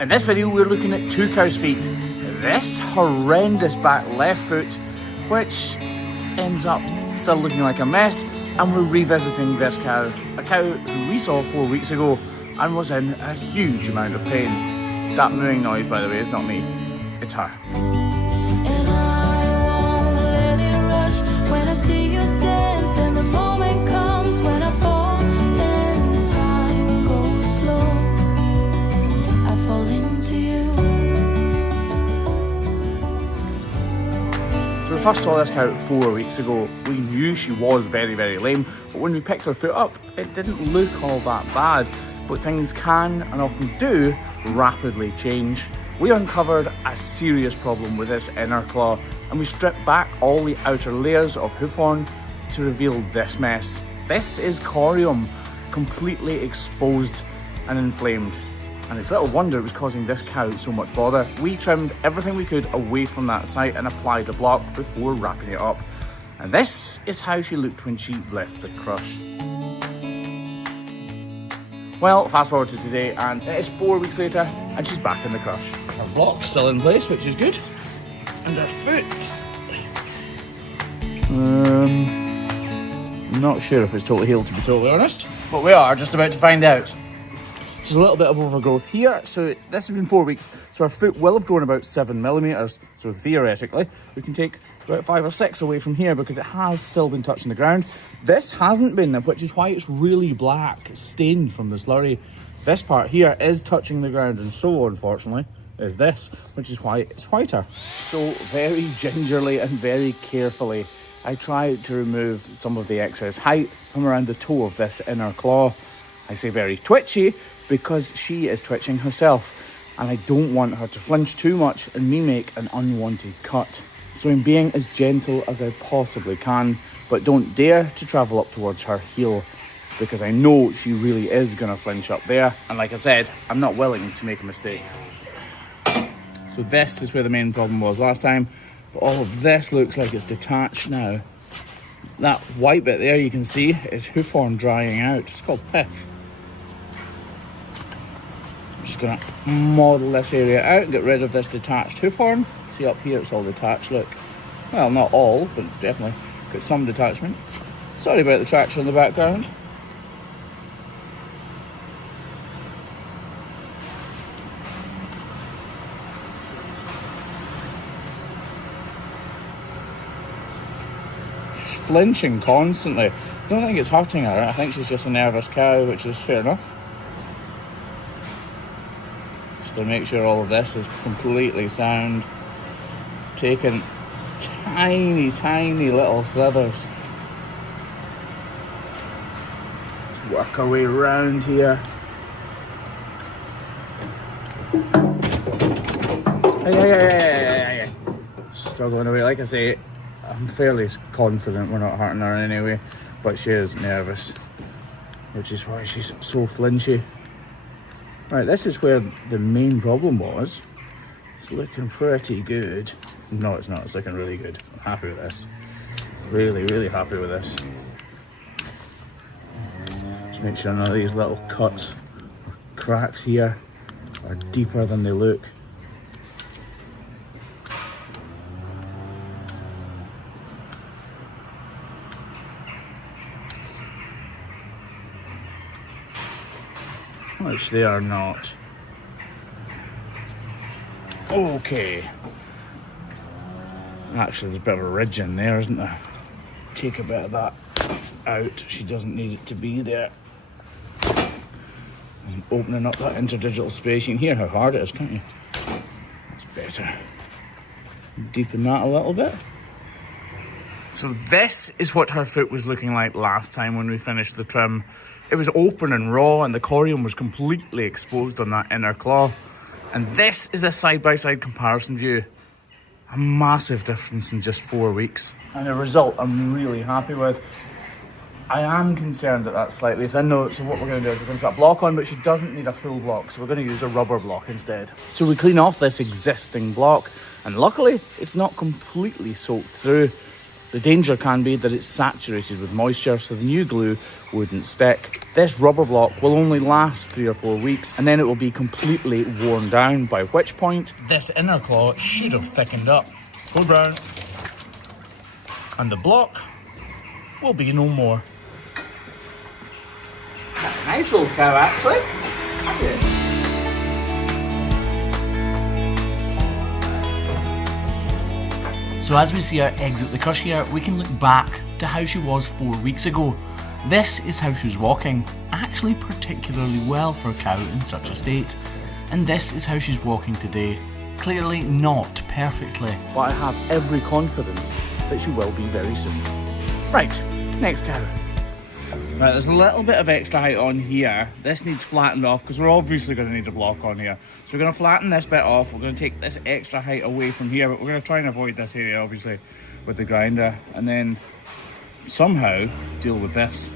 In this video we're looking at two cows' feet. This horrendous back left foot, which ends up still looking like a mess, and we're revisiting this cow. A cow who we saw 4 weeks ago and was in a huge amount of pain. That mooing noise, by the way, is not me, it's her. So we first saw this cow 4 weeks ago. We knew she was very, very lame, but when we picked her foot up, it didn't look all that bad. But things can, and often do, rapidly change. We uncovered a serious problem with this inner claw, and we stripped back all the outer layers of hoof horn to reveal this mess. This is corium, completely exposed and inflamed. And it's little wonder it was causing this cow so much bother. We trimmed everything we could away from that site and applied a block before wrapping it up. And this is how she looked when she left the crush. Well, fast forward to today, and it is 4 weeks later, and she's back in the crush. Her block's still in place, which is good. And her foot... I'm not sure if it's totally healed, to be totally honest. But we are just about to find out. There's a little bit of overgrowth here, so this has been 4 weeks, so our foot will have grown about 7 millimeters. So theoretically, we can take about 5 or 6 away from here because it has still been touching the ground. This hasn't been, which is why it's really black, it's stained from the slurry. This part here is touching the ground, and so unfortunately is this, which is why it's whiter. So very gingerly and very carefully, I tried to remove some of the excess height from around the toe of this inner claw. I say very twitchy because she is twitching herself, and I don't want her to flinch too much and me make an unwanted cut. So I'm being as gentle as I possibly can, but don't dare to travel up towards her heel because I know she really is gonna flinch up there. And like I said, I'm not willing to make a mistake. So this is where the main problem was last time, but all of this looks like it's detached now. That white bit there you can see is hoof horn drying out. It's called pith. I'm just gonna model this area out and get rid of this detached hoof horn. See up here, it's all detached, look. Well, not all, but it's definitely got some detachment. Sorry about the tractor in the background. She's flinching constantly. I don't think it's hurting her. I think she's just a nervous cow, which is fair enough. Just to make sure all of this is completely sound. Taking tiny, tiny little slithers. Let's work our way around here. Hey. Struggling away. Like I say, I'm fairly confident we're not hurting her in any way, but she is nervous, which is why she's so flinchy. Right, this is where the main problem was. It's looking pretty good. No, it's not. It's looking really good. I'm happy with this. Really, really happy with this. Just make sure none of these little cuts or cracks here are deeper than they look. Which they are not. Okay. Actually, there's a bit of a ridge in there, isn't there? Take a bit of that out. She doesn't need it to be there. And opening up that interdigital space. You can hear how hard it is, can't you? That's better. Deepen that a little bit. So this is what her foot was looking like last time when we finished the trim. It was open and raw, and the corium was completely exposed on that inner claw. And this is a side-by-side comparison view. A massive difference in just 4 weeks. And the result I'm really happy with. I am concerned that that's slightly thin though, so what we're going to do is we're going to put a block on, but she doesn't need a full block, so we're going to use a rubber block instead. So we clean off this existing block, and luckily it's not completely soaked through. The danger can be that it's saturated with moisture, so the new glue wouldn't stick. This rubber block will only last 3 or 4 weeks, and then it will be completely worn down, by which point this inner claw should have thickened up. Go brown. And the block will be no more. Nice old cow, actually. So as we see her exit the crush here, we can look back to how she was 4 weeks ago. This is how she was walking, actually particularly well for a cow in such a state. And this is how she's walking today. Clearly not perfectly, but I have every confidence that she will be very soon. Right, next cow. Right, there's a little bit of extra height on here. This needs flattened off because we're obviously going to need a block on here. So we're going to flatten this bit off. We're going to take this extra height away from here, but we're going to try and avoid this area, obviously, with the grinder. And then somehow deal with this.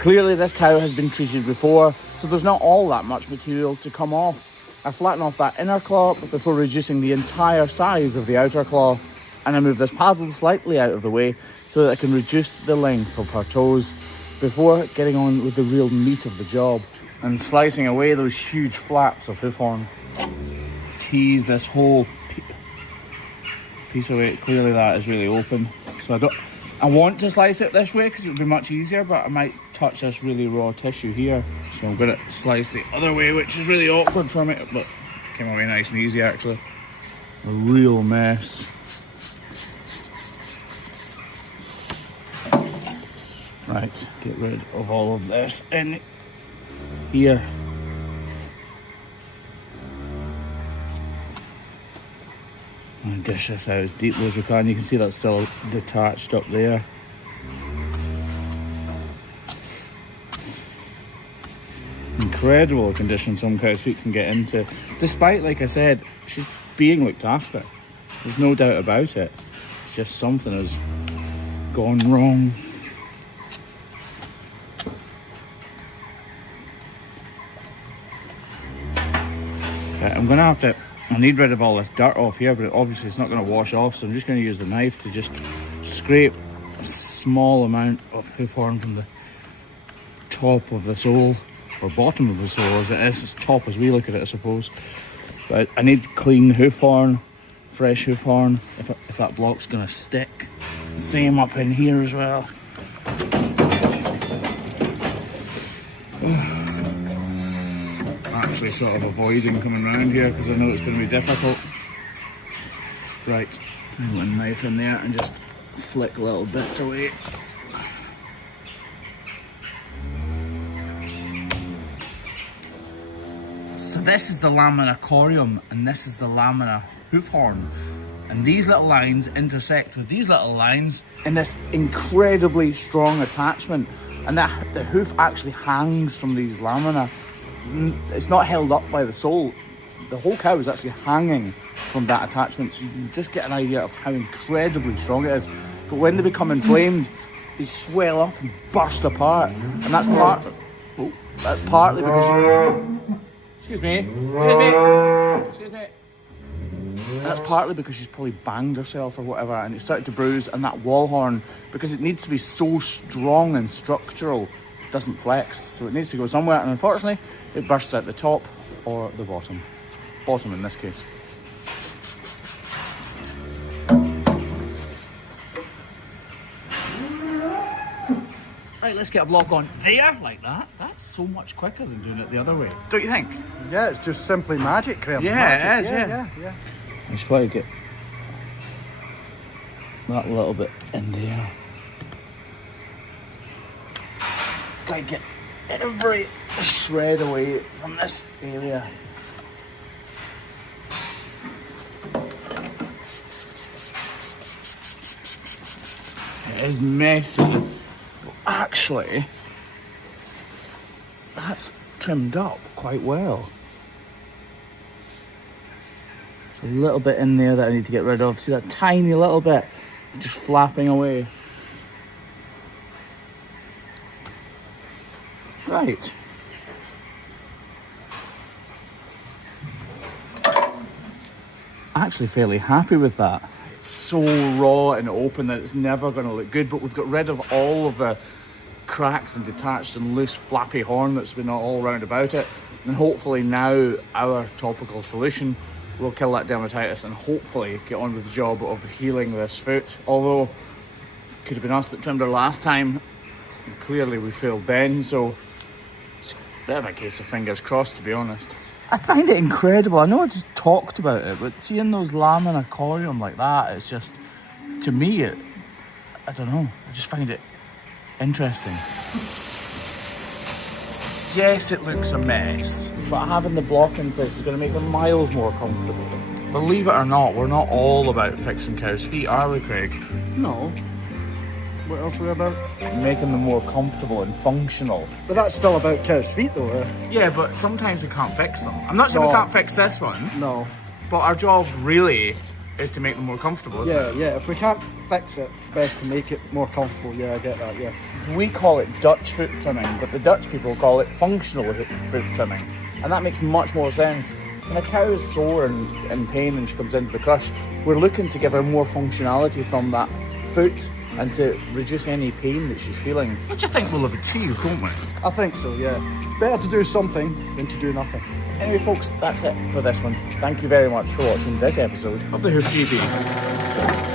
Clearly this cow has been treated before, so there's not all that much material to come off. I flatten off that inner claw before reducing the entire size of the outer claw. And I move this paddle slightly out of the way so that I can reduce the length of her toes before getting on with the real meat of the job and slicing away those huge flaps of hoof horn. Tease this whole piece of it. Clearly that is really open. So I want to slice it this way because it would be much easier, but I might touch this really raw tissue here. So I'm going to slice the other way, which is really awkward for me, but came away nice and easy actually. A real mess. Right, get rid of all of this in here. And dish this out as deeply as we can. You can see that's still detached up there. Incredible condition some cows' feet can get into. Despite, like I said, she's being looked after. There's no doubt about it. It's just something has gone wrong. I'm going to have to, I need rid of all this dirt off here, but obviously it's not going to wash off, so I'm just going to use the knife to just scrape a small amount of hoof horn from the top of the sole, or bottom of the sole as it is. It's top as we look at it, I suppose. But I need clean hoof horn, fresh hoof horn, if that block's going to stick. Same up in here as well. Actually sort of avoiding coming around here because I know it's going to be difficult. Right, put a knife in there and just flick little bits away. So this is the lamina corium and this is the lamina hoof horn. And these little lines intersect with these little lines in this incredibly strong attachment. And that the hoof actually hangs from these lamina. It's not held up by the sole. The whole cow is actually hanging from that attachment, so you can just get an idea of how incredibly strong it is. But when they become inflamed, they swell up and burst apart, and that's partly because excuse me. And that's partly because she's probably banged herself or whatever, and it's started to bruise, and that wall horn, because it needs to be so strong and structural, doesn't flex, so it needs to go somewhere, and unfortunately it bursts out the top or the bottom in this case. Right, let's get a block on there like that. That's so much quicker than doing it the other way, don't you think? Yeah, it's just simply magic, Graham. Yeah, magic. It is, yeah. I should probably get that little bit in there. Gotta get every shred away from this area. It is messy. Actually, that's trimmed up quite well. There's a little bit in there that I need to get rid of. See that tiny little bit just flapping away. Right. Actually fairly happy with that. so raw and open that it's never going to look good, but we've got rid of all of the cracks and detached and loose flappy horn that's been all round about it, and hopefully now our topical solution will kill that dermatitis and hopefully get on with the job of healing this foot. Although it could have been us that trimmed her last time, and clearly we failed then, so it's a bit of a case of fingers crossed, to be honest. I find it incredible. I know I just talked about it, but seeing those lamina corium like that, it's just, to me, I don't know, I just find it interesting. Yes, it looks a mess, but having the block in place is going to make them miles more comfortable. Believe it or not, we're not all about fixing cows' feet, are we, Craig? No. What else are we about? Making them more comfortable and functional. But that's still about cow's feet though, eh? Yeah, but sometimes we can't fix them. I'm not saying we can't fix this one, No. but our job really is to make them more comfortable, isn't it? Yeah. If we can't fix it, best to make it more comfortable. Yeah, I get that, yeah. We call it Dutch foot trimming, but the Dutch people call it functional foot trimming. And that makes much more sense. When a cow is sore and in pain and she comes into the crush, we're looking to give her more functionality from that foot and to reduce any pain that she's feeling. Which I think we'll have achieved, won't we? I think so, yeah. Better to do something than to do nothing. Anyway, folks, that's it for this one. Thank you very much for watching this episode of the Hoof GP.